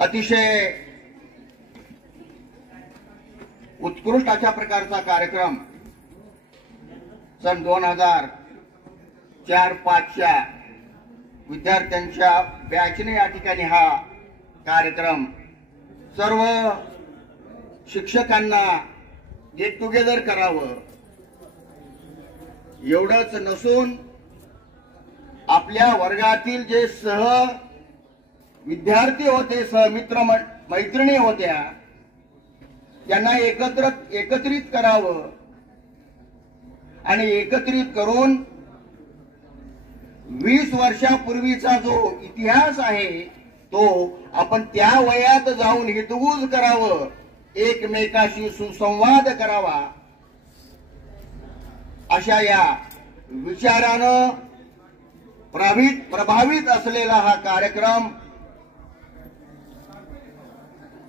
अतिशय उत्कृष्ट अशा प्रकारचा कार्यक्रम सन 2004-05च्या विद्यार्थ्यांच्या बॅचने या ठिकाणी हा कार्यक्रम सर्व शिक्षकांना गेट टुगेदर करावं एवढंच नसून आपल्या वर्गातील जे सह विद्यार्थी होते, सहमित्र मैत्रिणी होत्या, त्यांना एकत्रित करावं आणि एकत्रित करून 20 वर्षापूर्वीचा जो इतिहास आहे तो आपण त्या वयात जाऊन हितगुज करावं, एकमेकाशी सुसंवाद करावा, अशा या विचारानं प्रभावित असलेला हा कार्यक्रम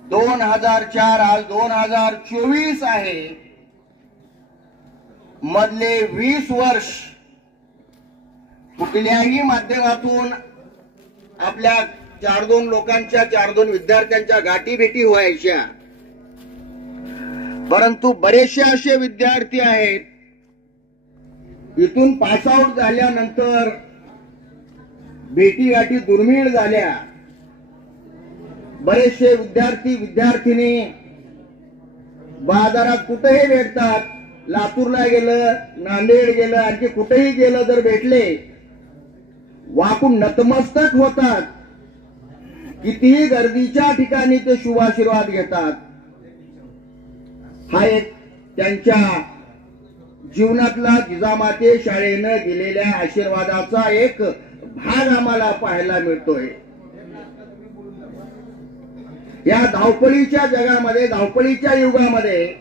2004 आज 2024 आहे. मधले 20 वर्ष कुठल्याही माध्यमातून आपल्या 4-2 लोकांच्या 4-2 विद्यार्थ्यांच्या गाठी भेटी व्हायच्या, परंतु बरेचसे असे विद्यार्थी आहेत इथून पास आउट झाल्यानंतर भेटी गाठी दुर्मिळ झाल्या. बरेचसे विद्यार्थिनी बाजारात कुठेही भेटतात, लातूरला गेलं, नांदेड गेलं, आणखी कुठेही गेलं जर भेटले वाकून नतमस्तक होतात. कितीही गर्दीच्या ठिकाणी ते शुभाशीर्वाद घेतात. हा एक त्यांच्या जीवनातला जिजामाते शाळेनं दिलेल्या आशीर्वादाचा एक भाग आम्हाला पाहायला मिळतोय. या धावपळीच्या जगामध्ये, धावपळीच्या युगामध्ये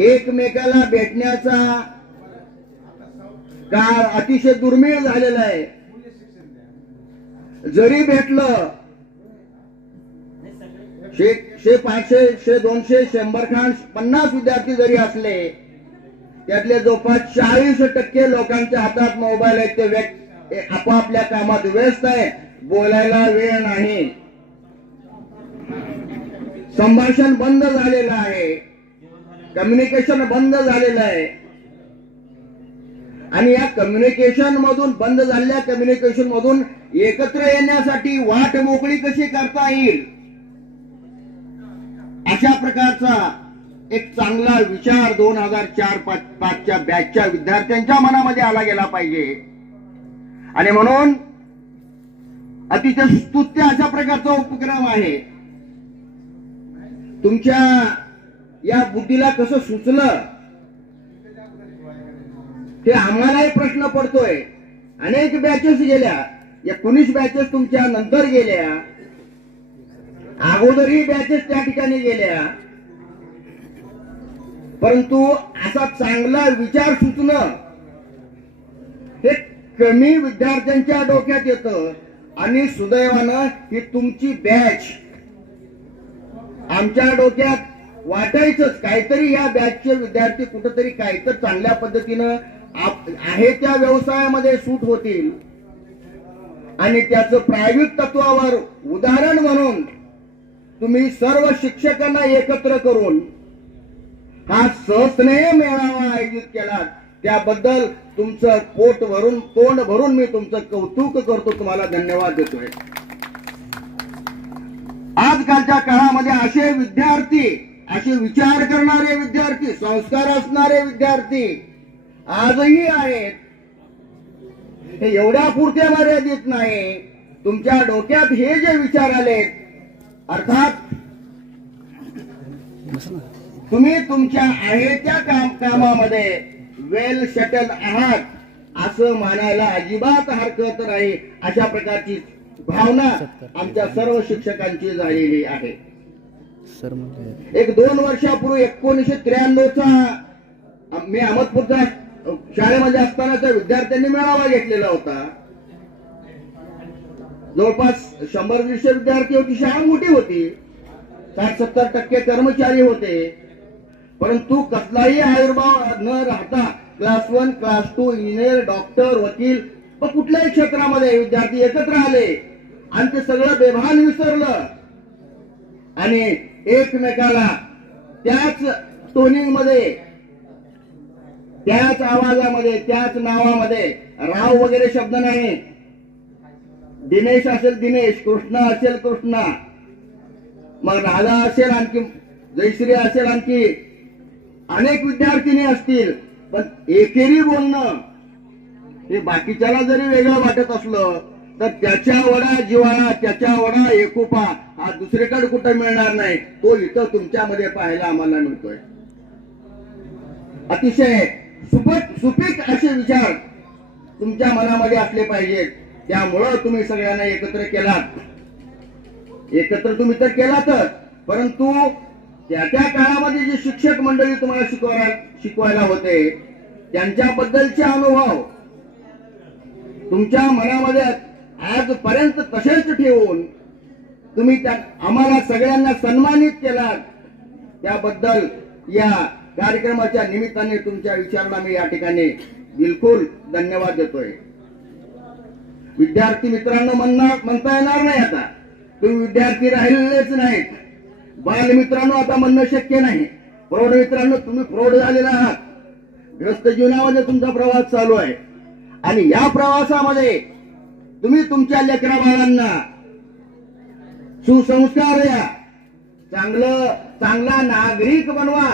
एकमेकाला भेटण्याचा काळ अतिशय दुर्मिळ झालेला आहे. जरी भेटलं 100, 500, 200, 100 50 विद्यार्थी जरी असले, त्यातले जवळपास 40% लोकांच्या हातात मोबाईल आहेत. ते आपापल्या कामात व्यस्त आहे, बोलायला वेळ नाही, संभाषण बंद झालेलं आहे, कम्युनिकेशन बंद झालेलं आहे. आणि या कम्युनिकेशन मधून, बंद झालेल्या कम्युनिकेशन मधून एकत्र येण्यासाठी वाट मोकळी कशी करता येईल अशा प्रकारचा एक चांगला विचार 2004-05च्या बॅचच्या विद्यार्थ्यांच्या मनामध्ये आला गेला पाहिजे. आणि म्हणून अतिशय स्तुत्य अशा प्रकारचा उपक्रम आहे. तुमच्या या बुद्धीला कसं सुचलं ते आम्हालाही प्रश्न पडतोय. अनेक बॅचेस गेल्या, 19 बॅचेस तुमच्या नंतर गेल्या, अगोदरही बॅचेस त्या ठिकाणी गेल्या, परंतु असा चांगला विचार सुचणं हे कमी विद्यार्थ्यांच्या डोक्यात येतं. आणि सुदैवानं ही तुमची बॅच आमच्या डोक्यात वाटायचंच, काहीतरी या बॅचचे विद्यार्थी कुठेतरी काहीतरी चांगल्या पद्धतीनं आहे त्या व्यवसायामध्ये सूट होतील आणि त्याचं प्रायोगिक तत्वावर उदाहरण म्हणून तुम्ही सर्व शिक्षकांना एकत्र करून हा सहस्नेह मेळावा आयोजित केला. त्याबद्दल तुमचं पोट भरून, तोंड भरून मी तुमचं कौतुक करतो, तुम्हाला धन्यवाद देतोय. आजकालच्या काळामध्ये असे विद्यार्थी, असे विचार करणारे विद्यार्थी, संस्कार असणारे विद्यार्थी आजही आहेत. हे एवढ्या पुरते मर्यादित नाही. तुमच्या डोक्यात हे जे विचार आले, अर्थात तुम्ही तुमच्या आहे त्या कामामध्ये वेल सेटल आहात असं मानायला अजिबात हरकत नाही. अशा प्रकारची भावना आमच्या सर्व शिक्षकांची झालेली आहे. एक 2 वर्षापूर्वी 1993चा मी अहमदपूरच्या शाळेमध्ये असतानाच्या विद्यार्थ्यांनी मेळावा घेतलेला होता. जवळपास 100-150 विद्यार्थी होती. शाळा मोठी होती, 60-70% कर्मचारी होते, परंतु कसलाही आविर्भाव न राहता क्लास 1, क्लास 2, इंजिनियर, डॉक्टर, वकील व कुठल्याही क्षेत्रामध्ये विद्यार्थी एकत्र आले आणि ते सगळं बेभान विसरलं आणि एकमेकाला त्याच टोनिंग मध्ये, त्याच आवाजामध्ये, त्याच नावामध्ये, राव वगैरे शब्द नाही, दिनेश असेल दिनेश, कृष्णा असेल कृष्णा, मग राधा असेल, आणखी जयश्री असेल, आणखी अनेक विद्यार्थिनी असतील, पण एकेरी बोलणं हे बाकीच्याला जरी वेगळं वाटत असलं तर त्याच्या वडा जिव्हाळा, त्याच्या वडा एकोपा हा दुसरीकडे कुठे मिळणार नाही, तो इथं तुमच्यामध्ये पाहायला आम्हाला मिळतोय. अतिशय सुपीक असे विचार तुमच्या मनामध्ये असले पाहिजेत. त्यामुळं तुम्ही सगळ्यांना एकत्र केलात. एकत्र तुम्ही तर केलातच, परंतु त्या त्या काळामध्ये जे शिक्षक मंडळी तुम्हाला शिकवायला होते त्यांच्याबद्दलचे अनुभव तुमच्या मनामध्ये आजपर्यंत तसेच ठेवून तुम्ही आम्हाला सगळ्यांना सन्मानित केलात. त्याबद्दल या कार्यक्रमाच्या निमित्ताने तुमच्या विचारांना मी या ठिकाणी बिलकुल धन्यवाद देतोय. विद्यार्थी मित्रांनो म्हणता येणार नाही, आता तुम्ही विद्यार्थी राहिलेलेच नाहीत. बाल मित्रांनो आता म्हणणं शक्य नाही. प्रौढ मित्रांनो तुम्ही प्रौढ झालेला आहात. ग्रस्त जीवनामध्ये तुमचा प्रवास चालू आहे आणि या प्रवासामध्ये तुम्ही तुमच्या लेकरा बाळांना सुसंस्कार द्या, चांगला नागरिक बनवा.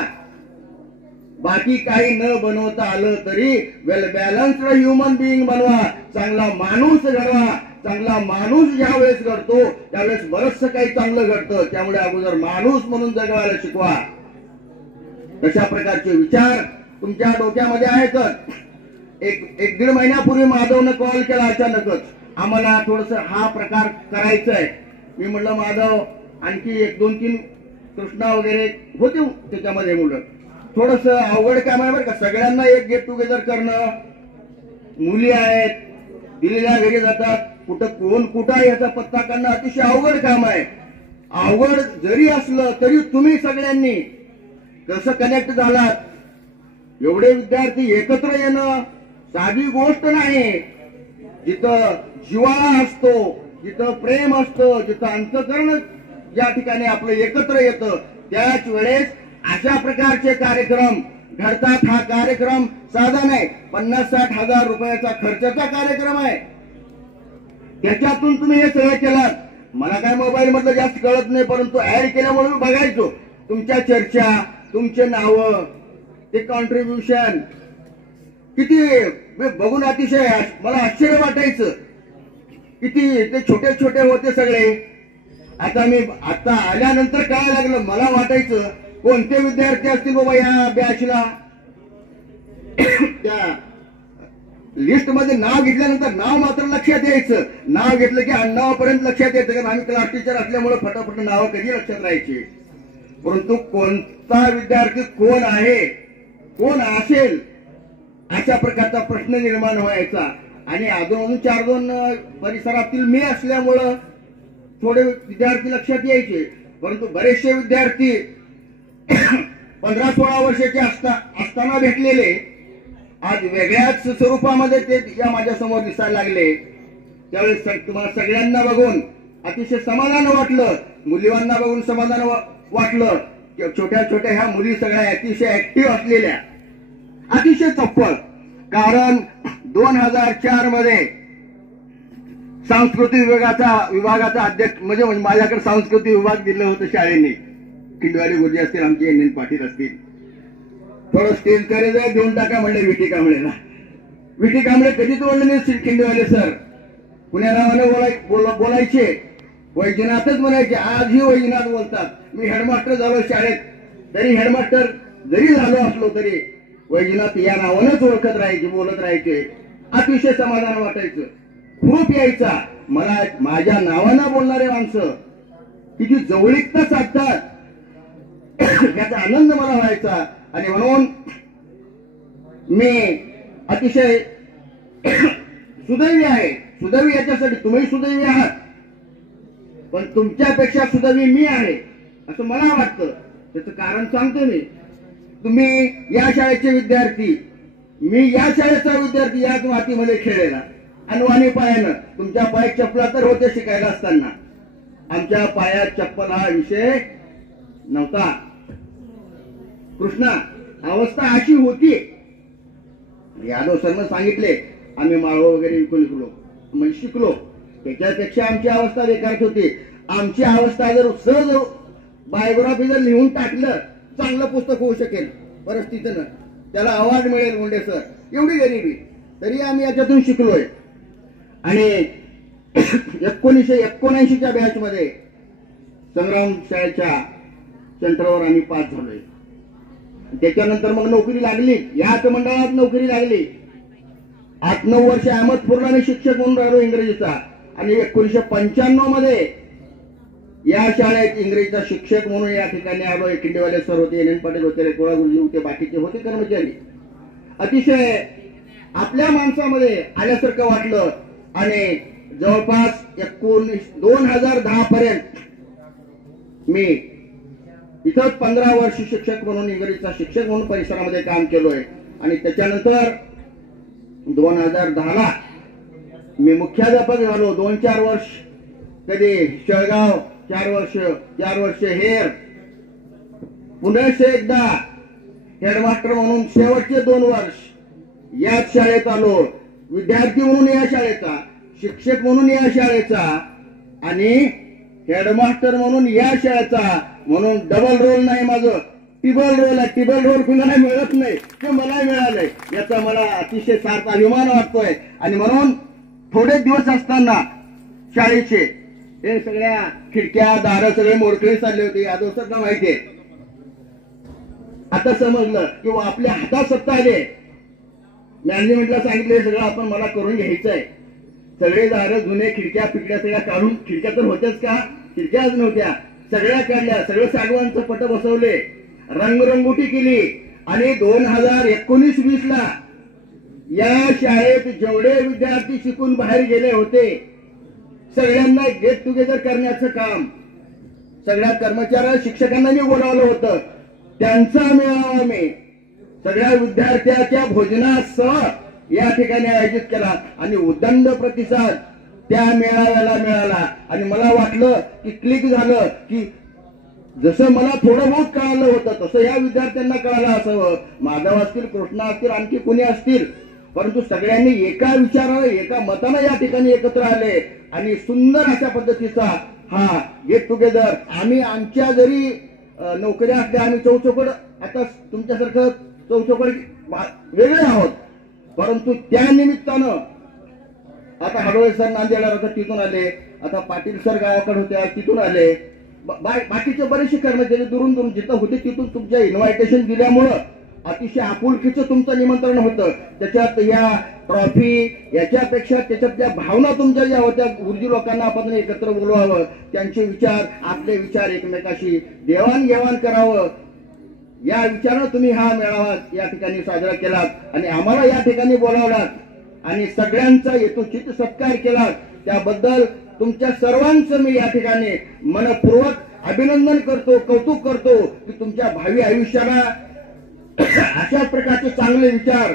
बाकी काही न बनवता आलं तरी वेल बॅलन्स्ड ह्युमन बिईंग बनवा, चांगला माणूस घडवा. चांगला माणूस ज्यावेळेस घडतो त्यावेळेस बरचसं काही चांगलं घडतं. त्यामुळे अगोदर माणूस म्हणून जगवायला शिकवा. तशा प्रकारचे विचार तुमच्या डोक्यामध्ये आहेतच. एक दीड महिन्यापूर्वी माधवनं कॉल केला अचानकच, आम्हाला थोडस हा प्रकार करायचा आहे. मी म्हटलं माधव आणखी 1-2-3 कृष्णा वगैरे होते त्याच्यामध्ये, मुलं थोडस अवघड काम आहे बरं का. सगळ्यांना एक गेट टुगेदर करणं, मुली आहेत, दिलेल्या घरी जातात, कोण कुठं आहे याचा पत्ता काढणं अतिशय अवघड काम आहे. अवघड जरी असलं तरी तुम्ही सगळ्यांनी कसं कनेक्ट झालात. एवढे विद्यार्थी एकत्र येणं साधी गोष्ट नाही. जिथं जिव्हाळा असतो, जिथं प्रेम असतं, जिथं अंतःकरण ज्या ठिकाणी आपलं एकत्र येतं त्याच वेळेस अशा प्रकारचे कार्यक्रम घडतात. हा कार्यक्रम साधा नाही, 50-60 हजार रुपयाचा खर्चाचा कार्यक्रम आहे. त्याच्यातून तुम्ही हे सगळं केलात. मला काय मोबाईल मधलं जास्त कळत नाही, परंतु ऍड केल्यामुळे मी बघायचो तुमच्या चर्चा, तुमचे नावं, ते कॉन्ट्रीब्युशन किती बघून अतिशय मला आश्चर्य वाटायचं. किती ते छोटे छोटे होते सगळे. आता आल्यानंतर काय लागलं, मला वाटायचं कोणते विद्यार्थी असतील बाबा या बॅचला. त्या लिस्ट मध्ये नाव घेतल्यानंतर नाव मात्र लक्षात यायचं. नाव घेतलं की अण्णावापर्यंत लक्षात यायचं, कारण आम्ही क्लास टीचर असल्यामुळे फटाफट नावं कधी लक्षात राहायची. परंतु कोणता विद्यार्थी कोण आहे, कोण असेल अशा प्रकारचा प्रश्न निर्माण व्हायचा. आणि अजून 4-2 परिसरातील मी असल्यामुळं थोडे विद्यार्थी लक्षात यायचे, परंतु बरेचसे विद्यार्थी 15-16 वर्षाचे असताना भेटलेले आज वेगळ्याच स्वरूपामध्ये ते या माझ्या समोर दिसायला लागले. त्यावेळेस तुम्हाला सगळ्यांना बघून अतिशय समाधान वाटलं. मुलींना बघून समाधान वाटलं. छोट्या छोट्या ह्या मुली सगळ्या अतिशय ऍक्टिव्ह असलेल्या, अतिशय चप्पळ. कारण 2004 मध्ये सांस्कृतिक विभागाचा अध्यक्ष म्हणजे माझ्याकडे सांस्कृतिक विभाग दिलं होतं शाळेने. खिंडवाली गुरुजी असतील, आमचे एन पाटील असतील, थोडं स्टेज करे जाय देऊन टाका म्हणले विटी कांबळेला. विटी कांबळे कधीच बोलले नाही खिंडवाले सर. पुण्या नावाने बोलायचे, वैजनाथच म्हणायचे. आजही वैजनाथ बोलतात. मी हेडमास्टर झालो शाळेत, तरी हेडमास्टर जरी झालो असलो तरी वैजनाथ या नावानंच ओळखत राहायचे, बोलत राहायचे. अतिशय समाधान वाटायचं, खूप यायचा. मला माझ्या नावानं बोलणारे माणसं किती जवळीकता साधतात याचा आनंद मला व्हायचा. आणि म्हणून मी अतिशय सुदैवी आहे. सुदैवी याच्यासाठी तुम्ही सुदैवी आहात, पण तुमच्यापेक्षा सुदैवी मी आहे असं मला वाटतं. त्याचं कारण सांगतो मी. तुम्ही या शाळेचे विद्यार्थी, मी या शाळेचा विद्यार्थी, याच मातीमध्ये खेळलेला. अनवाणी पायानं. तुमच्या पायात चप्पला तर होते शिकायला असताना, आमच्या पायात चप्पल हा विषय नव्हता. कृष्णा, अवस्था अशी होती. यादव सरनं सांगितले आम्ही माळव वगैरे विकून म्हणजे शिकलो. त्याच्यापेक्षा आमची अवस्था बेकारच होती. आमची अवस्था जर सहज बायोग्राफी जर लिहून टाकलं, चांगलं पुस्तक होऊ शकेल परिस्थितीनं, त्याला अवॉर्ड मिळेल मुंडे सर. एवढी गरिबी, तरी आम्ही याच्यातून शिकलोय. आणि 1979च्या बॅच मध्ये संग्राम शाळेच्या सेंटरवर आम्ही पास झालोय. त्याच्यानंतर मग नोकरी लागली, याच मंडळात नोकरी लागली. 8-9 वर्ष अहमदपूरला मी शिक्षक म्हणून राहिलो इंग्रजीचा. आणि 1995 मध्ये या शाळेत इंग्रजीचा शिक्षक म्हणून या ठिकाणी आलो. किंडेवाले सर होते, NN पाटील होते, रेकोळा गुरुजी होते, बाकीचे होते कर्मचारी. अतिशय आपल्या माणसामध्ये आल्यासारखं वाटलं. आणि जवळपास 2010 पर्यंत मी इथं 15 वर्ष शिक्षक म्हणून इंग्रजीचा शिक्षक म्हणून परिसरामध्ये काम केलोय. आणि त्याच्यानंतर 2010ला मी मुख्याध्यापक झालो. 2-4 वर्ष कधी शेळगाव, 4 वर्ष हेर, पुन्हा एकदा हेडमास्टर म्हणून शेवटचे 2 वर्ष याच शाळेत आलो. विद्यार्थी म्हणून या शाळेचा, शिक्षक म्हणून या शाळेचा आणि हेडमास्टर म्हणून या शाळेचा. म्हणून डबल रोल नाही, माझं टिबल रोल आहे. टिबल रोल कुणाला मिळत नाही, ते मला मिळालंय. याचा मला अतिशय सार्थ अभिमान वाटतोय. आणि म्हणून थोडे दिवस असताना शाळेचे हे सगळ्या खिडक्या दारं सगळे मोडकळी चालले होते. यादव सरना माहितीये. आता समजलं की आपल्या हातात सत्ता आले. मॅनेजमेंटला सांगितले सगळं आपण मला करून घ्यायचंय. सगळे दारं जुने खिडक्या पिकड्या सगळ्या काढून, खिडक्या तर होत्याच का, खिडक्याच नव्हत्या, सगळ्या काढल्या. सगळं सागवानचं पट बसवले, रंगरंगोटी केली. आणि 2019-20 ला या शाळेत जेवढे विद्यार्थी शिकून बाहेर गेले होते सगळ्यांना गेट टुगेदर करण्याचं काम सगळ्या कर्मचाऱ्या शिक्षकांना मी बोलावलं होतं. त्यांचा मेळावा मी सगळ्या विद्यार्थ्याच्या भोजनासह या ठिकाणी आयोजित केला. आणि उदंड प्रतिसाद त्या मेळाव्याला मिळाला. आणि मला वाटलं की क्लिक झालं की जसं मला थोडं बहुत कळालं होतं तसं या विद्यार्थ्यांना कळालं असावं. माधव असतील, कृष्णा असतील, आणखी कुणी असतील, परंतु सगळ्यांनी एका विचारानं, एका मतानं या ठिकाणी एकत्र आले. आणि सुंदर अशा पद्धतीचा हा गेट टुगेदर. आम्ही आमच्या जरी नोकऱ्या असल्या, आम्ही चौचौकड आता तुमच्यासारखं चौचौकड वेगळे आहोत, परंतु त्या निमित्तानं आता हडोळे सर नांदेडला होता तिथून आले, आता पाटील सर गावाकडे होते तिथून आले, बाकीचे बरेचसे कर्मचारी दुरून दुरून जिथं होते तिथून तुमच्या इन्व्हायटेशन दिल्यामुळं अतिशय आपुलकीचं तुमचं निमंत्रण होतं. त्याच्यात या ट्रॉफी याच्यापेक्षा त्याच्यात त्या भावना तुमच्या ज्या होत्या, गुरुजी लोकांना आपण एकत्र बोलवावं, त्यांचे विचार आपले विचार एकमेकाशी देवाणघेवाण करावं, या विचारानं तुम्ही हा मेळावा या ठिकाणी साजरा केलात. आणि आम्हाला या ठिकाणी बोलावलात आणि सगळ्यांचा यथोचित सत्कार केला. त्याबद्दल तुमच्या सर्वांचं मी या ठिकाणी मनपूर्वक अभिनंदन करतो, कौतुक करतो की तुमच्या भावी आयुष्याला अशा प्रकारचे चांगले विचार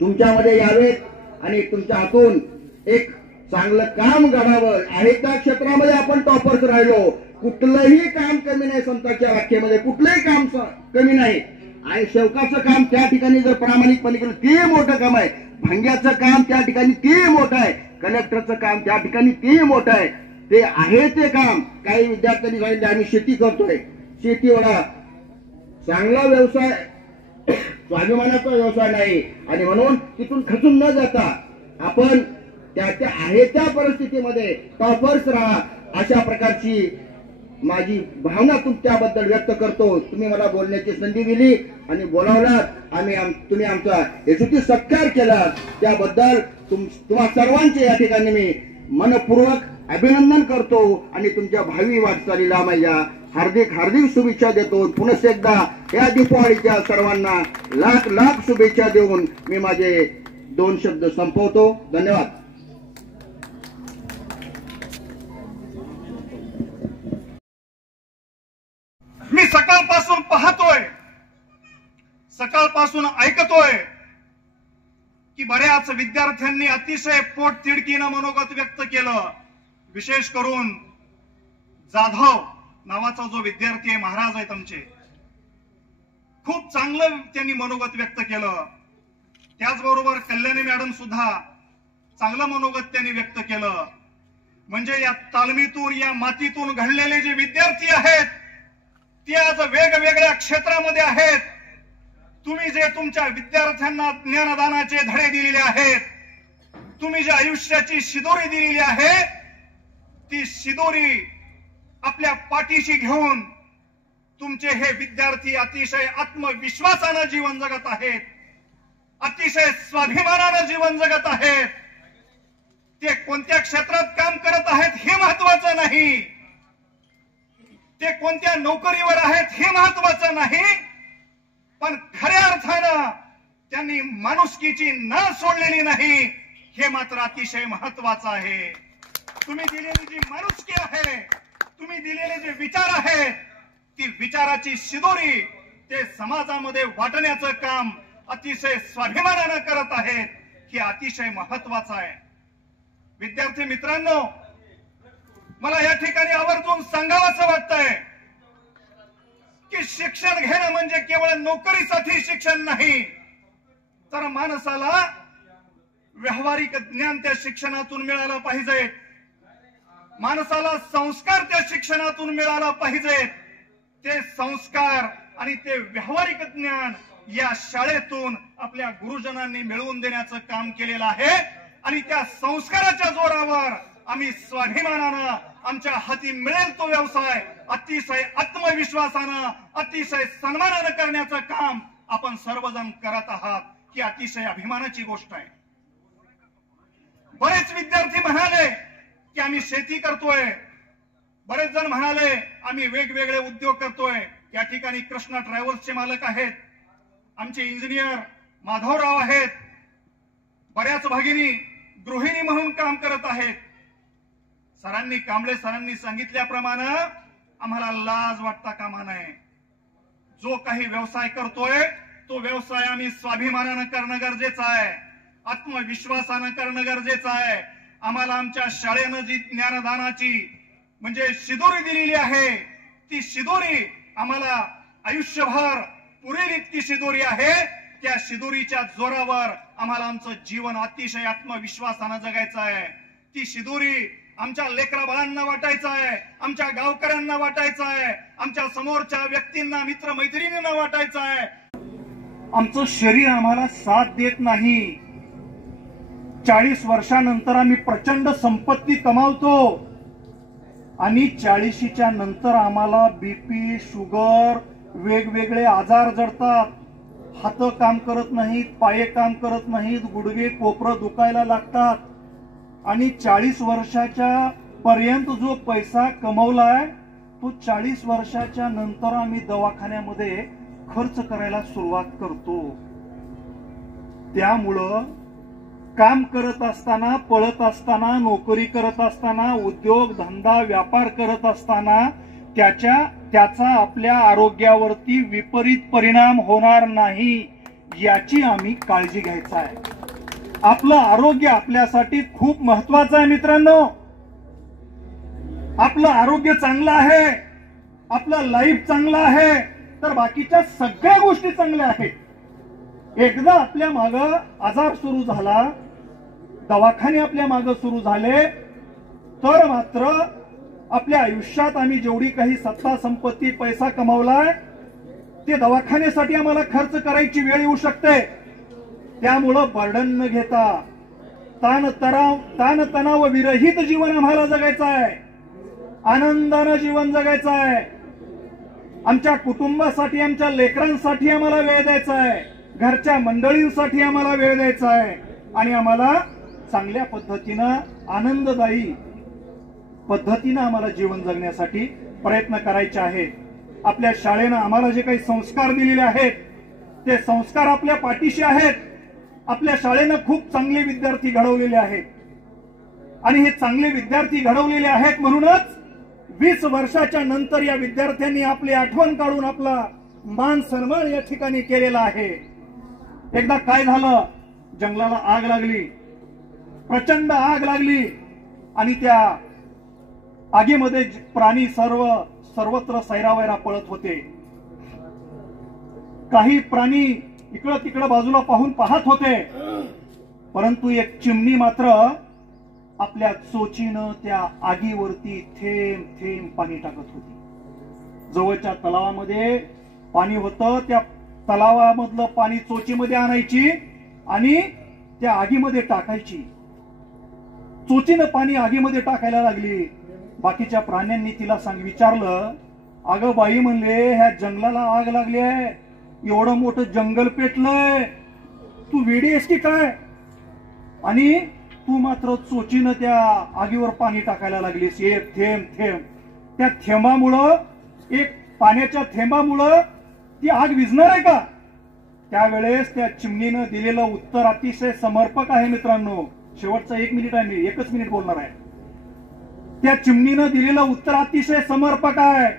तुमच्यामध्ये यावेत आणि तुमच्या हातून एक चांगलं काम घडावं. आहे त्या क्षेत्रामध्ये आपण टॉपर्स राहिलो, कुठलंही काम कमी नाही. संतांच्या व्याख्येमध्ये कुठलंही काम कमी नाही. आणि शेवकाचं काम त्या ठिकाणी जर प्रामाणिकपणे केलं ते मोठं काम आहे. भांग्याचं काम त्या ठिकाणी ते मोठं आहे. कलेक्टरचं काम त्या ठिकाणी ते मोठं आहे. ते आहे ते काम. काही विद्यार्थ्यांनी सांगितले आम्ही शेती करतोय, शेती एवढा चांगला व्यवसाय, स्वाभिमानाचा व्यवसाय नाही. आणि म्हणून तिथून खचून न जाता आपण त्या आहे त्या परिस्थितीमध्ये टॉपर्स राहा, अशा प्रकारची माझी भावना तुमच्याबद्दल व्यक्त करतो. तुम्ही मला बोलण्याची संधी दिली आणि बोलावलात, तुम्ही आमचा यशस्वी सत्कार केला, त्याबद्दल तुम्हा सर्वांचे या ठिकाणी मी मनपूर्वक अभिनंदन करतो. आणि तुमच्या भावी वाटचालीला माझ्या हार्दिक हार्दिक शुभेच्छा देतो. पुन्हा एकदा या दीपावलीच्या सर्वांना लाख लाख शुभेच्छा देऊन मी माझे 2 शब्द संपवतो. धन्यवाद. मी सकाळपासून पाहतोय, सकाळपासून ऐकतोय की बऱ्याच त्याच विद्यार्थ्यांनी अतिशय पोटतिडकीनं मनोगत व्यक्त केलं. विशेष करून जाधव नावाचा जो विद्यार्थी आहे, महाराज आहेत आमचे, खूप चांगलं त्यांनी मनोगत व्यक्त केलं. त्याचबरोबर कल्याणी मॅडम सुद्धा चांगलं मनोगत त्यांनी व्यक्त केलं. म्हणजे या तालमीतून, या मातीतून घडलेले जे विद्यार्थी आहेत ते आज वेगवेगळ्या क्षेत्रामध्ये आहेत. तुम्ही जे तुमच्या विद्यार्थ्यांना ज्ञानदानाचे धडे दिलेले आहेत, तुम्ही जे आयुष्याची शिदोरी दिलेली आहे, ती शिदोरी आपल्या पाठीशी घेऊन तुमचे हे विद्यार्थी अतिशय आत्मविश्वासानं जीवन जगत आहेत, अतिशय स्वाभिमानानं जीवन जगत आहेत. ते कोणत्या क्षेत्रात काम करत आहेत हे महत्वाचं नाही, ते कोणत्या नोकरीवर आहेत हे महत्वाचं नाही, पण खऱ्या अर्थानं त्यांनी माणुसकीची नाळ सोडलेली नाही हे मात्र अतिशय महत्वाचं आहे. तुम्ही दिलेली जी माणुसकी आहे, तुम्ही दिलेले जे विचार आहेत, ती विचाराची शिदोरी ते समाजामध्ये वाटण्याचं काम अतिशय स्वाभिमानानं करत आहेत, हे अतिशय महत्वाचं आहे. विद्यार्थी मित्रांनो, मला या ठिकाणी आवर्जून सांगावंसं वाटतंय की शिक्षण घेणं म्हणजे केवळ नोकरीसाठी शिक्षण नाही, तर माणसाला व्यावहारिक ज्ञान त्या शिक्षणातून मिळालं पाहिजे, माणसाला संस्कार त्या शिक्षणातून मिळाला पाहिजे. ते संस्कार आणि ते व्यावहारिक ज्ञान या शाळेतून आपल्या गुरुजनांनी मिळवून देण्याचं काम केलेलं आहे. आणि त्या संस्काराच्या जोरावर आम्ही स्वाभिमानानं आमच्या हाती मिळेल तो व्यवसाय अतिशय आत्मविश्वासानं, अतिशय सन्मानानं करण्याचं काम आपण सर्वजण करत आहात, ही अतिशय अभिमानाची गोष्ट आहे. बरेच विद्यार्थी म्हणाले की आम्ही शेती करतोय, बरेच जण म्हणाले आम्ही वेगवेगळे उद्योग करतोय. या ठिकाणी कृष्णा ट्रॅव्हल्सचे मालक आहेत, आमचे इंजिनियर माधवराव आहेत, बऱ्याच भगिनी गृहिणी म्हणून काम करत आहेत. कांबळे सरांनी सांगितल्याप्रमाणे आम्हाला लाज वाटता कामा नये. जो काही व्यवसाय करतोय तो व्यवसाय आम्ही स्वाभिमानानं करणं गरजेचं आहे, आत्मविश्वासानं करणं गरजेचं आहे. आम्हाला आमच्या शाळेनं जी ज्ञानदानाची म्हणजे शिदोरी दिलेली आहे, ती शिदोरी आम्हाला आयुष्यभर पुरेल इतकी शिदोरी आहे. त्या शिदोरीच्या जोरावर आम्हाला आमचं जीवन अतिशय आत्मविश्वासानं जगायचं आहे. ती शिदोरी आमच्या लेकरा बाळांना वाटायचं आहे, आमच्या गावकऱ्यांना वाटायचं आहे, आमच्या समोरच्या व्यक्तींना, मित्र मैत्रिणींना वाटायचं आहे. आमचं शरीर आम्हाला साथ देत नाही. 40 वर्षानंतर आम्ही प्रचंड संपत्ती कमावतो आणि 40च्या नंतर आम्हाला बीपी, शुगर, वेगवेगळे आजार जडतात. हात काम करत नाहीत, पाय काम करत नाहीत, गुडघे कोपरं दुखायला लागतात. आणि 40 वर्षाच्या पर्यंत जो पैसा कमवलाय तो 40 वर्षाच्या नंतर आम्ही दवाखान्यामध्ये खर्च करायला सुरुवात करतो. त्यामुळं काम करत असताना, पळत असताना, नोकरी करत असताना, उद्योग धंदा व्यापार करत असताना त्याचा आपल्या आरोग्यावरती विपरीत परिणाम होणार नाही याची आम्ही काळजी घ्यायचं आहे. आपलं आरोग्य आपल्यासाठी खूप महत्वाचं आहे मित्रांनो. आपलं आरोग्य चांगलं आहे, आपलं लाईफ चांगलं आहे, तर बाकीच्या सगळ्या गोष्टी चांगल्या आहेत. एकदा आपल्या मागं आजार सुरू झाला, दवाखाने आपल्या मागं सुरू झाले, तर मात्र आपल्या आयुष्यात आम्ही जेवढी काही सत्ता संपत्ती पैसा कमावलाय ते दवाखान्यासाठी आम्हाला खर्च करायची वेळ येऊ शकते. त्यामुळं बर्डन न घेता ताणतणाव विरहित जीवन आम्हाला जगायचं आहे, आनंदानं जीवन जगायचं आहे. आमच्या कुटुंबासाठी, आमच्या लेकरांसाठी आम्हाला वेळ द्यायचा आहे, घरच्या मंडळींसाठी आम्हाला वेळ द्यायचा आहे आणि आम्हाला चांगल्या पद्धतीनं, आनंददायी पद्धतीनं आम्हाला जीवन जगण्यासाठी प्रयत्न करायचे आहेत. आपल्या शाळेनं आम्हाला जे काही संस्कार दिलेले आहेत ते संस्कार आपल्या पाठीशी आहेत. आपल्या शाळेनं खूप चांगले विद्यार्थी घडवलेले आहेत आणि हे चांगले विद्यार्थी घडवलेले आहेत म्हणूनच 20 वर्षाच्या नंतर या विद्यार्थ्यांनी आपली आठवण काढून आपला मान सन्मान या ठिकाणी केलेला आहे. एकदा काय झालं, जंगलाला आग लागली, प्रचंड आग लागली आणि त्या आगीमध्ये प्राणी सर्वत्र सैरावैरा पळत होते. काही प्राणी इकडं तिकडं बाजूला पाहून पाहत होते, परंतु एक चिमणी मात्र आपल्या चोचीनं त्या आगीवरती थेंब थेंब पाणी टाकत होती. जवळच्या तलावामध्ये पाणी होतं, त्या तलावामधलं पाणी चोचीमध्ये आणायची आणि त्या आगीमध्ये टाकायची. चोचीनं पाणी आगीमध्ये टाकायला लागली. बाकीच्या प्राण्यांनी तिला विचारलं, अगं बाई, म्हणले ह्या जंगलाला आग लागली आहे, एवढं मोठं जंगल पेटलंय, तू वेडी आहेस की काय, आणि तू मात्र चोचीनं त्या आगीवर पाणी टाकायला लागलीस. एक थेंब थेंब, त्या थेंबामुळं, एक पाण्याच्या थेंबामुळं ती आग विझणार आहे का? त्यावेळेस त्या चिमणीनं दिलेलं उत्तर अतिशय समर्पक आहे मित्रांनो. शेवटचा 1 मिनिट आहे, मी 1च मिनिट बोलणार आहे. त्या चिमणीनं दिलेलं उत्तर अतिशय समर्पक आहे.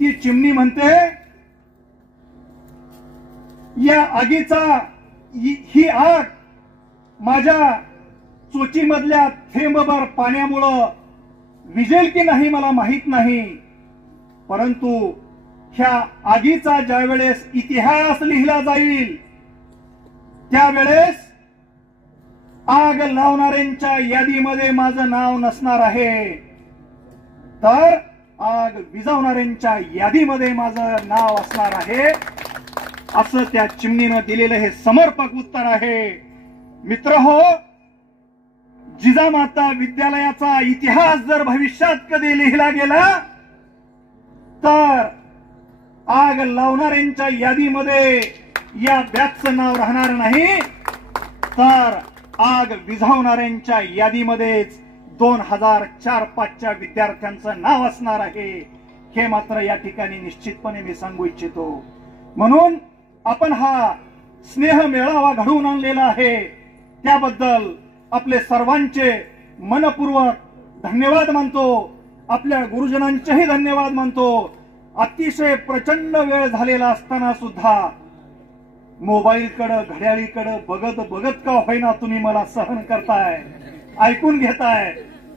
ती चिमणी म्हणते, या आगीचा, ही आग माझ्या चोचीमधल्या थेंबभर पाण्यामुळं विझेल की नाही मला माहित नाही, परंतु ह्या आगीचा ज्या वेळेस इतिहास लिहिला जाईल त्यावेळेस आग लावणाऱ्यांच्या यादीमध्ये माझं नाव नसणार आहे, तर आग विझवणाऱ्यांच्या यादीमध्ये माझं नाव असणार आहे, असं त्या चिमणीनं दिलेलं हे समर्पक उत्तर आहे. मित्रहो, जिजामाता विद्यालयाचा इतिहास जर भविष्यात कधी लिहिला गेला तर आग लावणाऱ्यांच्या यादीमध्ये या बॅचचं नाव राहणार नाही, तर आग विझवणाऱ्यांच्या यादीमध्येच 2004-5च्या विद्यार्थ्यांचं नाव असणार आहे. हे मात्र या ठिकाणी निश्चितपणे मी सांगू इच्छितो. म्हणून आपण हा स्नेह मेळावा घडवून आणलेला आहे, त्याबद्दल आपले सर्वांचे मनपूर्वक धन्यवाद मानतो. आपल्या गुरुजनांचेही धन्यवाद मानतो. अतिशय प्रचंड वेळ झालेला असताना सुद्धा मोबाईलकडे, घड्याळीकडे बघत बघत का होईना तुम्ही मला सहन करताय, ऐकून घेताय,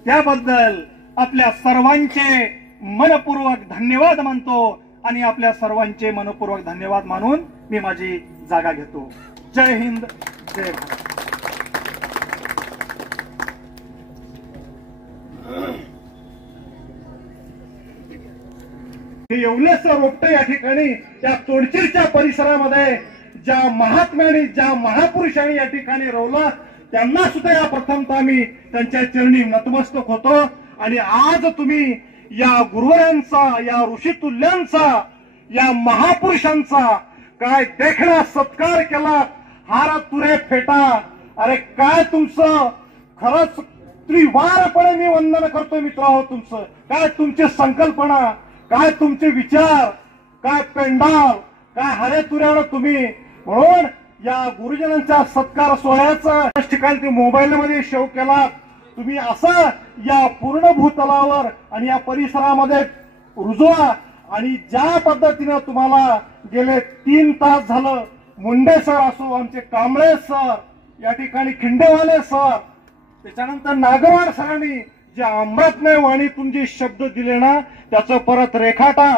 त्याबद्दल आपल्या सर्वांचे मनपूर्वक धन्यवाद मानतो आणि आपल्या सर्वांचे मनपूर्वक धन्यवाद मानून मी माझी जागा घेतो. जय हिंद, जय भारत. येवलेचं रोपटे या ठिकाणी त्या तोडचिरच्या परिसरामध्ये ज्या महात्म्याने, ज्या महापुरुषांनी या ठिकाणी रोवलं, त्यांना सुद्धा या प्रथमतः मी त्यांच्या चरणी नतमस्तक होतो. आणि आज तुम्ही या गुरुवरांचा, या ऋषितुल्यांचा, या महापुरुषांचा काय देखणा सत्कार केला, हार तुरे फेटा. अरे काय तुमचं खरंच त्रिवारपणे मी वंदन करतो मित्रांनो. तुमचं काय, तुमची संकल्पना काय, तुमचे विचार काय, पेंडाल काय, हरे तुऱ्यानं तुम्ही. म्हणून या गुरुजनांच्या सत्कार सोहळ्याचा ठिकाणी मोबाईलमध्ये शेव केला तुम्ही, असं या पूर्ण भूतलावर आणि या परिसरामध्ये रुजवा. आणि ज्या पद्धतीनं तुम्हाला गेले 3 तास झालं, मुंडे सर असो, आमचे कांबळे सर, या ठिकाणी खिंडेवाले सर, त्याच्यानंतर नागवाड सरांनी जे अमृतमय वाणीतून जे शब्द दिले ना, त्याचं परत रेखाटा,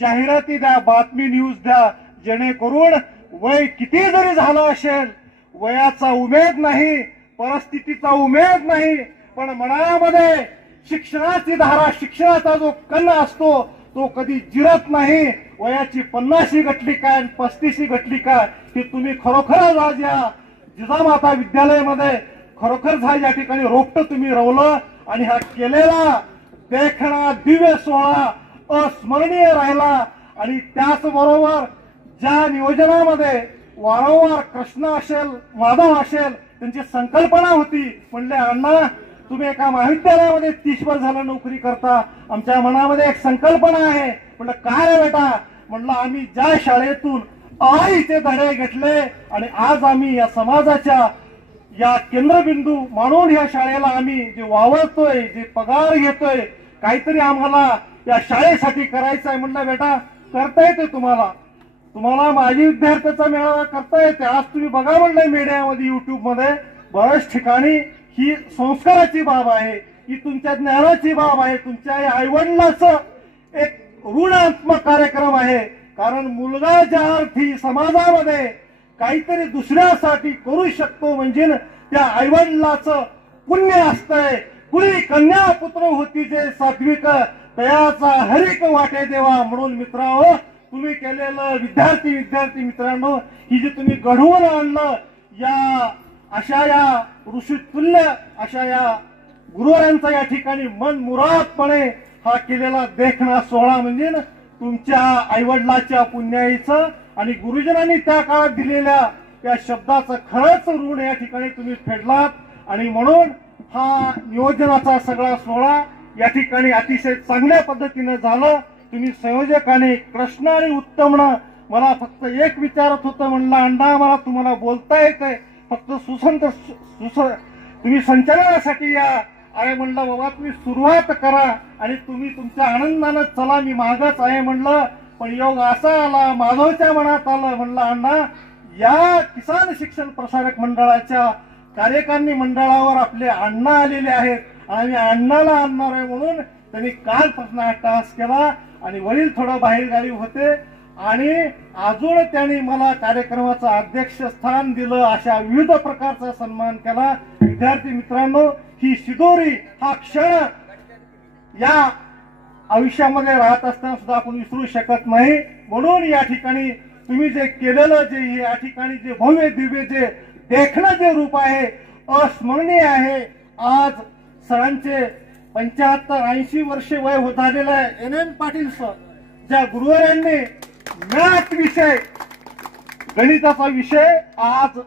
जाहिराती द्या, बातमी न्यूज द्या, जेणेकरून वय किती जरी झालं असेल, वयाचा उमेद नाही, परिस्थितीचा उमेद नाही, पण मनामध्ये शिक्षणाची धारा, शिक्षणाचा जो कण असतो तो कधी जिरत नाही. वयाची 50शी गटली काय, 35शी गटली काय, हे तुम्ही खरोखरच आज या जिजामाता विद्यालयामध्ये खरोखर या ठिकाणी रोपट तुम्ही रवलं. आणि हा केलेला देखणा दिव्य सोहळा अस्मरणीय राहिला. आणि त्याचबरोबर ज्या नियोजनामध्ये वारंवार कृष्ण असेल, माधव असेल, त्यांची संकल्पना होती, म्हणले अण्णा तुम्ही एका महाविद्यालयामध्ये 30 वर्ष झालं नोकरी करता, आमच्या मनामध्ये एक संकल्पना आहे. म्हणलं काय रे बेटा? म्हणलं आम्ही ज्या शाळेतून आईचे धडे घेतले आणि आज आम्ही या समाजाच्या या केंद्रबिंदू म्हणून या शाळेला आम्ही जे वावरतोय, जे पगार घेतोय, काहीतरी आम्हाला या शाळेसाठी करायचं आहे. म्हणलं बेटा करता येते तुम्हाला, तुम्हाला माजी विद्यार्थ्याचा मेळावा करता येते. आज तुम्ही बघा म्हणलंय मीडियामध्ये, युट्यूबमध्ये बऱ्याच ठिकाणी ही संस्काराची बाब आहे, ही तुमच्या ज्ञानाची बाब आहे, तुमच्या आईवडिलाचं एक ऋणात्मक कार्यक्रम आहे. कारण मुलगा ज्या अर्थी समाजामध्ये काहीतरी दुसऱ्यासाठी करू शकतो म्हणजे त्या आईवडिलाचं पुण्य असतंय. कुणी कन्या पुत्र होती जे सात्विक तयाचा हरिक वाटे देवा. म्हणून मित्रांनो, तुम्ही केलेलं विद्यार्थी मित्रांनो, ही जी तुम्ही घडवून आणलं या अशा या ऋषितुल्य अशा या गुरुवारांचा या ठिकाणी मन मुरादपणे हा केलेला देखणा सोहळा म्हणजे तुमच्या आईवडिलाच्या पुण्याईचं आणि गुरुजनांनी त्या काळात दिलेल्या त्या शब्दाचं खरंच ऋण या ठिकाणी तुम्ही फेडलात. आणि म्हणून हा नियोजनाचा सगळा सोहळा या ठिकाणी अतिशय चांगल्या पद्धतीने झालं. तुम्ही संयोजकाने कृष्ण आणि उत्तमनं मला फक्त एक विचारत होतं, म्हणलं अण्णा मला तुम्हाला बोलता येतंय, फक्त तुम्ही संचालनासाठी या. अरे म्हणलं बाबा तुम्ही सुरुवात करा आणि तुम्ही तुमच्या आनंदानं चला, मी मागच आहे म्हणलं. पण योग असा आला, माधवच्या मनात आलं, म्हणलं अण्णा या किसान शिक्षण प्रसारक मंडळाच्या कार्यकारिणी मंडळावर आपले अण्णा आलेले आहेत आणि अण्णाला आणणार आहे. म्हणून त्यांनी कालपासून हा टास्क केला आणि वडील थोडं बाहेरगावी होते आणि अजून त्यांनी मला कार्यक्रमाचं अध्यक्षस्थान दिलं. अशा विविध प्रकारचा सन्मान केला. विद्यार्थी मित्रांनो, ही शिदोरी हा क्षण या आयुष्यामध्ये राहत असताना सुद्धा आपण विसरू शकत नाही. म्हणून या ठिकाणी तुम्ही जे केलेलं जे या ठिकाणी जे भव्य दिव्य जे देखणं जे रूप आहे अस्मरणीय आहे. आज सरांचे 75-80 वर्षे वय होत झालेलं आहे. NN पाटील सर ज्या गुरुवारांनी मॅथ विषय गणिताचा विषय आज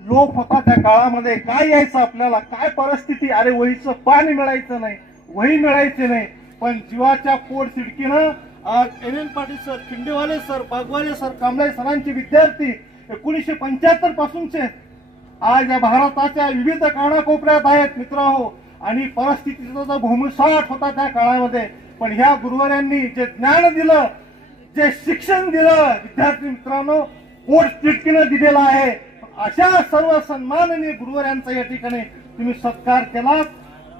लोक होता त्या काळामध्ये काय यायचं आपल्याला काय परिस्थिती, अरे वहीचं पाणी मिळायचं नाही, वही मिळायचे नाही. पण जीवाच्या पोट सिडकीनं आज NN पाटील सर, खिंडेवाले सर, बागवाले सर, कांबळे सरांचे विद्यार्थी 1975 पासूनचे आज या भारताच्या विविध कानाकोपऱ्यात आहेत मित्रांनो. आणि परिस्थितीचा जो भूमिसाठ होता त्या काळामध्ये, पण ह्या गुरुवारांनी जे ज्ञान दिलं, जे शिक्षण दिलं विद्यार्थी मित्रांनो पोट चिटकीनं दिलेलं आहे. अशा सर्व सन्माननीय गुरुवारांचा या ठिकाणी तुम्ही सत्कार केलात.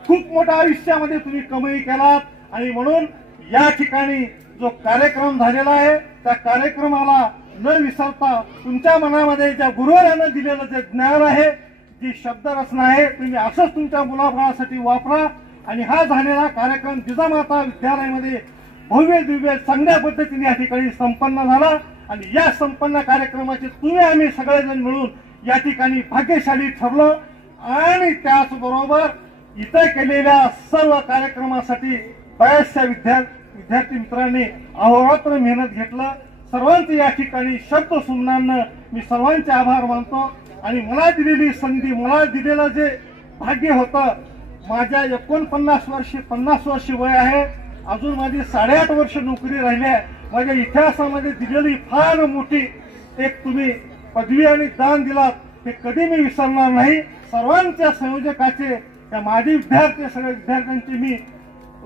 खूप मोठ्या आयुष्यामध्ये तुम्ही कमाई केलात. आणि म्हणून या ठिकाणी जो कार्यक्रम झालेला आहे त्या कार्यक्रमाला न विसरता तुमच्या मनामध्ये ज्या गुरुवारांना दिलेलं जे ज्ञान आहे, जी शब्दरचना आहे, तुम्ही असंच तुमच्या मुलाबाळासाठी वापरा. आणि हा झालेला कार्यक्रम जिजामाता विद्यालयामध्ये भव्य दिव्य चांगल्या पद्धतीने या ठिकाणी संपन्न झाला. आणि या संपन्न कार्यक्रमाचे तुम्ही आम्ही सगळेजण मिळून या ठिकाणी भाग्यशाली ठरलो. आणि त्याचबरोबर इथं केलेल्या सर्व कार्यक्रमासाठी बऱ्याचशा विद्यार्थी मित्रांनी अहोरात्र मेहनत घेतलं. सर्वांचे या ठिकाणी शब्द सुमनांना मी सर्वांचे आभार मानतो. आणि मला दिलेली संधी, मला दिलेलं जे भाग्य होतं, माझ्या 50 वर्ष वय आहे, अजून माझी 8.5 वर्ष नोकरी राहिली आहे. माझ्या इतिहासामध्ये दिलेली फार मोठी एक तुम्ही पदवी आणि दान दिलात, हे कधी मी विसरणार नाही. सर्वांच्या संयोजकाचे, त्या माजी विद्यार्थी सगळ्या विद्यार्थ्यांचे मी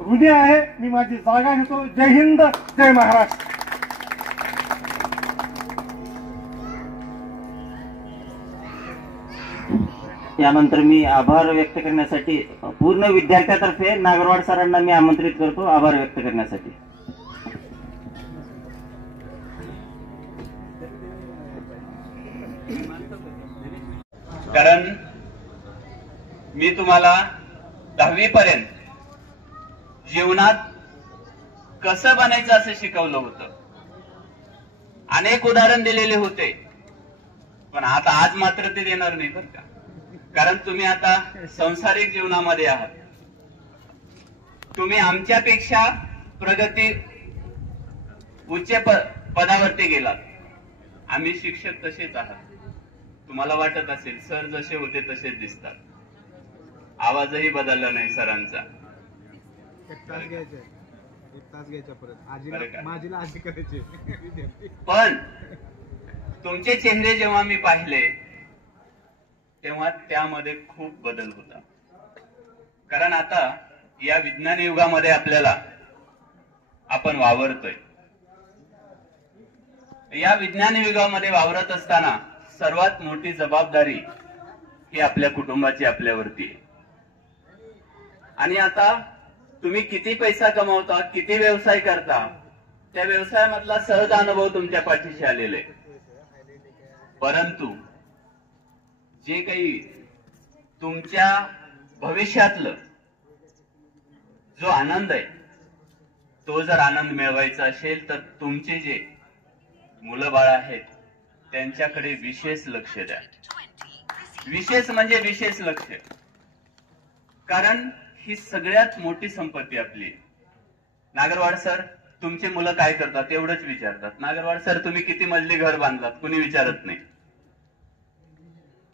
ऋणी आहे. मी माझी जागा घेतो. जय हिंद, जय महाराष्ट्र. यानंतर मी आभार व्यक्त करण्यासाठी पूर्ण विद्यार्थ्यातर्फे नागरवाड सरांना मी आमंत्रित करतो आभार व्यक्त करण्यासाठी. कारण मी तुम्हाला 10वी पर्यंत जीवनात कसं बनायचं असं शिकवलं होतं. अनेक उदाहरण दिलेले होते, पण आता आज मात्र ते देणार नाही बरं का. कारण तुम्ही आता संसारिक जीवनामध्ये आहात. तुम्ही आमच्यापेक्षा प्रगती उच्च पदावरती गेलात. आम्ही शिक्षक तसेच आहात. तुम्हाला वाटत असेल सर जसे होते तसेच दिसतात. आवाजही बदलला नाही सरांचा. पण तुमचे चेहरे जेव्हा मी पाहिले तेव्हा त्यामध्ये खूप बदल होता. कारण आता या विज्ञान युगामध्ये आपण वावरतोय. या विज्ञान युगामध्ये वावरत असताना सर्वात मोठी जबाबदारी ही आपल्या कुटुंबाची आपल्यावरती आहे. आणि आता तुम्ही किती पैसा कमवता, किती व्यवसाय करता, त्या व्यवसायामधला सहज अनुभव तुमच्या पाठीशी आलेले आहे. परंतु जे काही तुमच्या भविष्यातलं जो आनंद आहे, तो जर आनंद मिळवायचा असेल तर तुमचे जे मुलं बाळ आहेत त्यांच्याकडे विशेष लक्ष द्या. विशेष म्हणजे विशेष लक्ष. कारण ही सगळ्यात मोठी संपत्ती आपली. नागरवाड सर, तुमची मुलं काय करतात एवढंच विचारतात. नागरवाड सर, तुम्ही किती मजली घर बांधलात, कुणी विचारत नाही.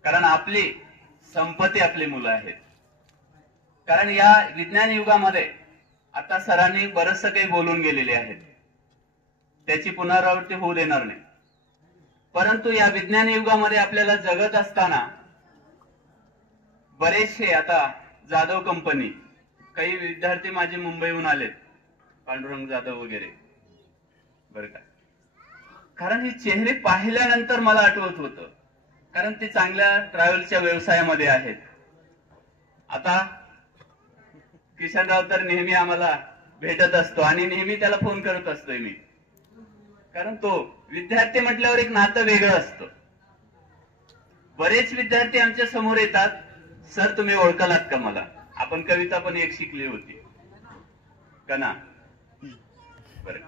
कारण आपली संपत्ती आपली मुलं आहेत. कारण या विज्ञान युगामध्ये आता सरांनी बरचसं काही बोलून गेलेले आहेत, त्याची पुनरावृत्ती होऊ देणार नाही. परंतु या विज्ञान युगामध्ये आपल्याला जगत असताना बरेचसे, आता जाधव कंपनी, काही विद्यार्थी माझे मुंबईहून आलेत, पांडुरंग जाधव वगैरे, बरं का. कारण हे चेहरे पाहिल्यानंतर मला आठवत होतं, कारण ते चांगल्या ट्रॅव्हलच्या व्यवसायामध्ये आहेत. आता किशनराव तर नेहमी आम्हाला भेटत असतो आणि नेहमी त्याला फोन करत असतोय मी. कारण तो विद्यार्थी म्हटल्यावर एक नातं वेगळं असतं. बरेच विद्यार्थी आमच्या समोर येतात, सर तुम्ही ओळखलात का मला, आपण कविता पण एक शिकली होती का ना, बरं.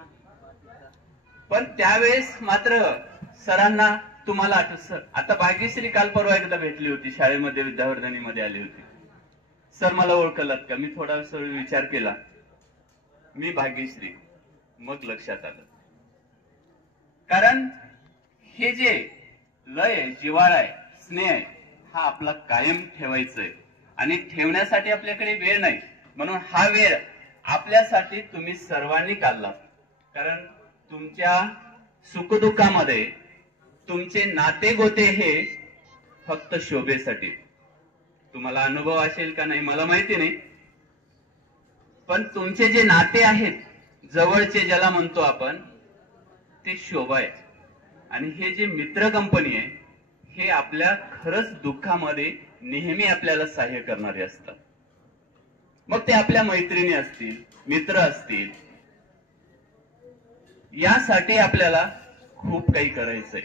पण त्यावेळेस मात्र सरांना तुम्हाला आठवत, सर आता भाग्यश्री काल परवा एकदा भेटली होती, शाळेमध्ये विद्यावर्धनीमध्ये आली होती, सर मला ओळखलात का. मी थोडा विचार केला, मी भाग्यश्री. मग लक्षात आलं. कारण हे जे लय आहे, जिव्हाळा आहे, स्नेह आहे, हा आपला कायम ठेवायचा आहे. आणि ठेवण्यासाठी आपल्याकडे वेळ नाही, म्हणून हा वेळ आपल्यासाठी तुम्ही सर्वांनी काढला. कारण तुमच्या सुखदुःखामध्ये तुमचे नाते गोते हे फक्त शोभेसाठी. तुम्हाला अनुभव असेल का नाही मला माहिती नाही, पण तुमचे जे नाते आहेत जवळचे, ज्याला म्हणतो आपण, ते शोभा आहे. आणि हे जे मित्र कंपनी आहे, हे आपल्या खरंच दुःखामध्ये नेहमी आपल्याला सहाय्य करणारे असतात. मग ते आपल्या मैत्रिणी असतील, मित्र असतील. यासाठी आपल्याला खूप काही करायचंय.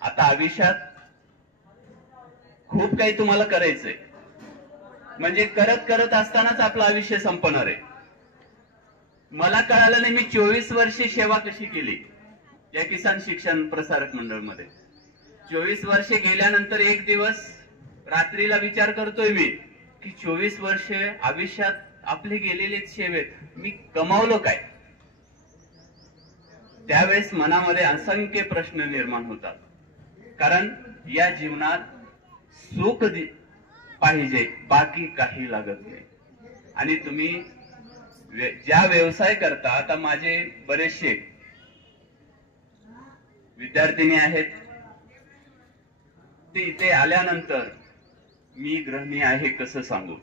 आता आयुष्यात खूप काही तुम्हाला करायचंय, म्हणजे करत करत असतानाच आपलं आयुष्य संपणार आहे. मला कळालं नाही मी 24 वर्षे सेवा कशी केली या किसान शिक्षण प्रसारक मंडळ मध्ये. 24 वर्षे गेल्यानंतर एक दिवस रात्रीला विचार करतोय मी की 24 वर्षे आयुष्यात आपले गेलेले सेवेत मी कमावलं काय. त्यावेळेस मनामध्ये असंख्य प्रश्न निर्माण होतात. कारण या जीवनात सुख पाहिजे, बाकी काही लागत नाही. आणि तुम्ही ज्या व्यवसाय करता, आता माझे बरेचसे विद्यार्थिनी आहेत, ते इथे आल्यानंतर मी गृहिणी आहे कसं सांगू,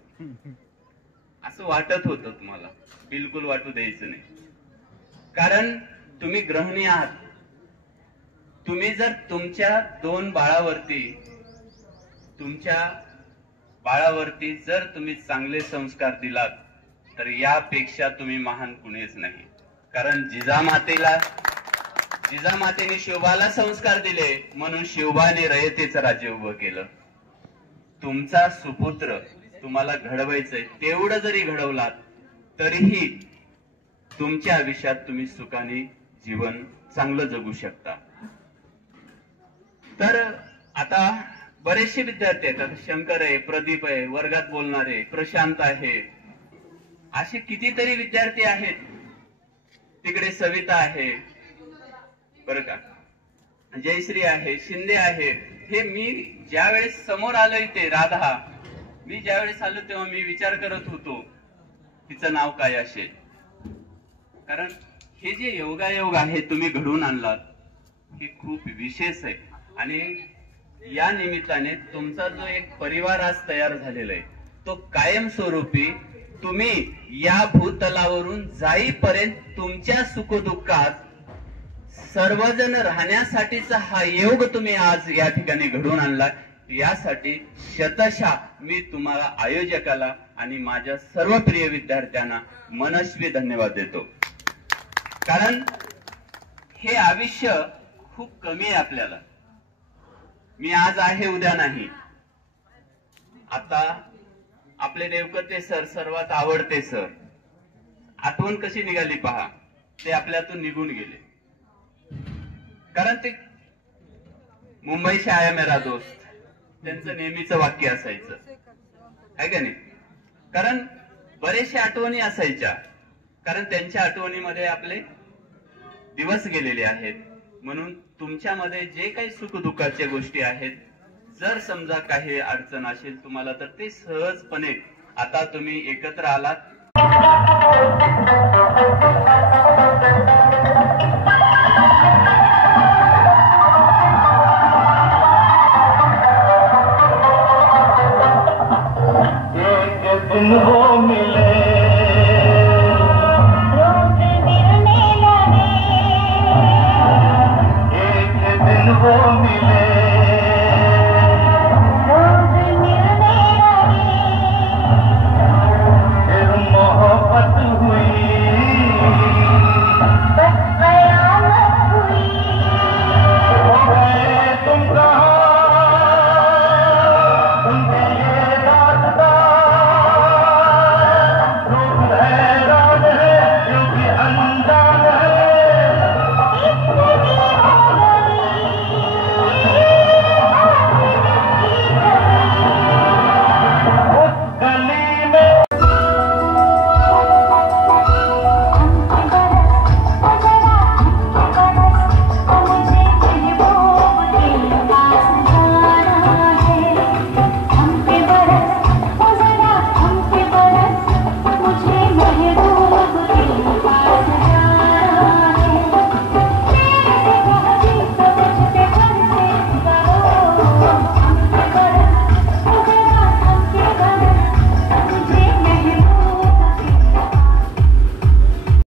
असं वाटत होतं. तुम्हाला बिलकुल वाटू द्यायचं नाही. कारण तुम्ही गृहिणी आहात. तुम्ही जर तुमच्या 2 बाळावरती जर तुम्ही चांगले संस्कार दिलात तर यापेक्षा तुम्ही महान कुणीच नाही. कारण जिजामातेने शिवबाला संस्कार दिले म्हणून शिवबाने रयतेचं राज्य उभं केलं. तुमचा सुपुत्र तुम्हाला घडवायचंय, तेवढं जरी घडवलात तरीही तुमच्या आयुष्यात तुम्ही सुखाने जीवन चांगलं जगू शकता. तर आता बरेचसे विद्यार्थी आहेत. शंकर आहे, प्रदीप आहे, वर्गात बोलणारे, प्रशांत आहे, असे कितीतरी विद्यार्थी आहेत. तिकडे सविता आहे, बरं का, जयश्री आहे, शिंदे आहे. हे मी ज्यावेळेस समोर आलो इथे, राधा, मी ज्यावेळेस आलो तेव्हा मी विचार करत होतो तिचं नाव काय असेल. कारण हे जे योगायोग आहे तुम्ही घडवून आणलात हे खूप विशेष आहे. आणि या निमित्ताने तुमचा जो एक परिवार आज तयार झालेला आहे तो कायमस्वरूपी तुम्ही या भूतलावरून जाईपर्यंत तुमच्या सुखदुःखात सर्वजण राहण्यासाठीचा हा योग तुम्ही आज या ठिकाणी घडवून आणला, यासाठी शतशः मी तुम्हाला आयोजकाला आणि माझ्या सर्व प्रिय विद्यार्थ्यांना मनस्वी धन्यवाद देतो. कारण हे आयुष्य खूप कमी आहे आपल्याला. मी आज आहे उद्या नाही. आता आपले देवकते सर सर्वात आवडते सर, आठवण कशी निघाली पहा, ते आपल्यातून निघून गेले. कारण ते मुंबई से आया मेरा दोस्त त्यांचं नेहमीचं वाक्य असायचं, आहे का नाही? कारण बरेचशा आठवणी असायच्या, कारण त्यांच्या आठवणीमध्ये आपले दिवस गेलेले आहेत. म्हणून तुमच्यामध्ये जे काही सुखदुःखाच्या गोष्टी आहेत, जर समजा काही अडचण असेल तुम्हाला, तर ते सहजपणे आता तुम्ही एकत्र आलात. एक दिन वो मिले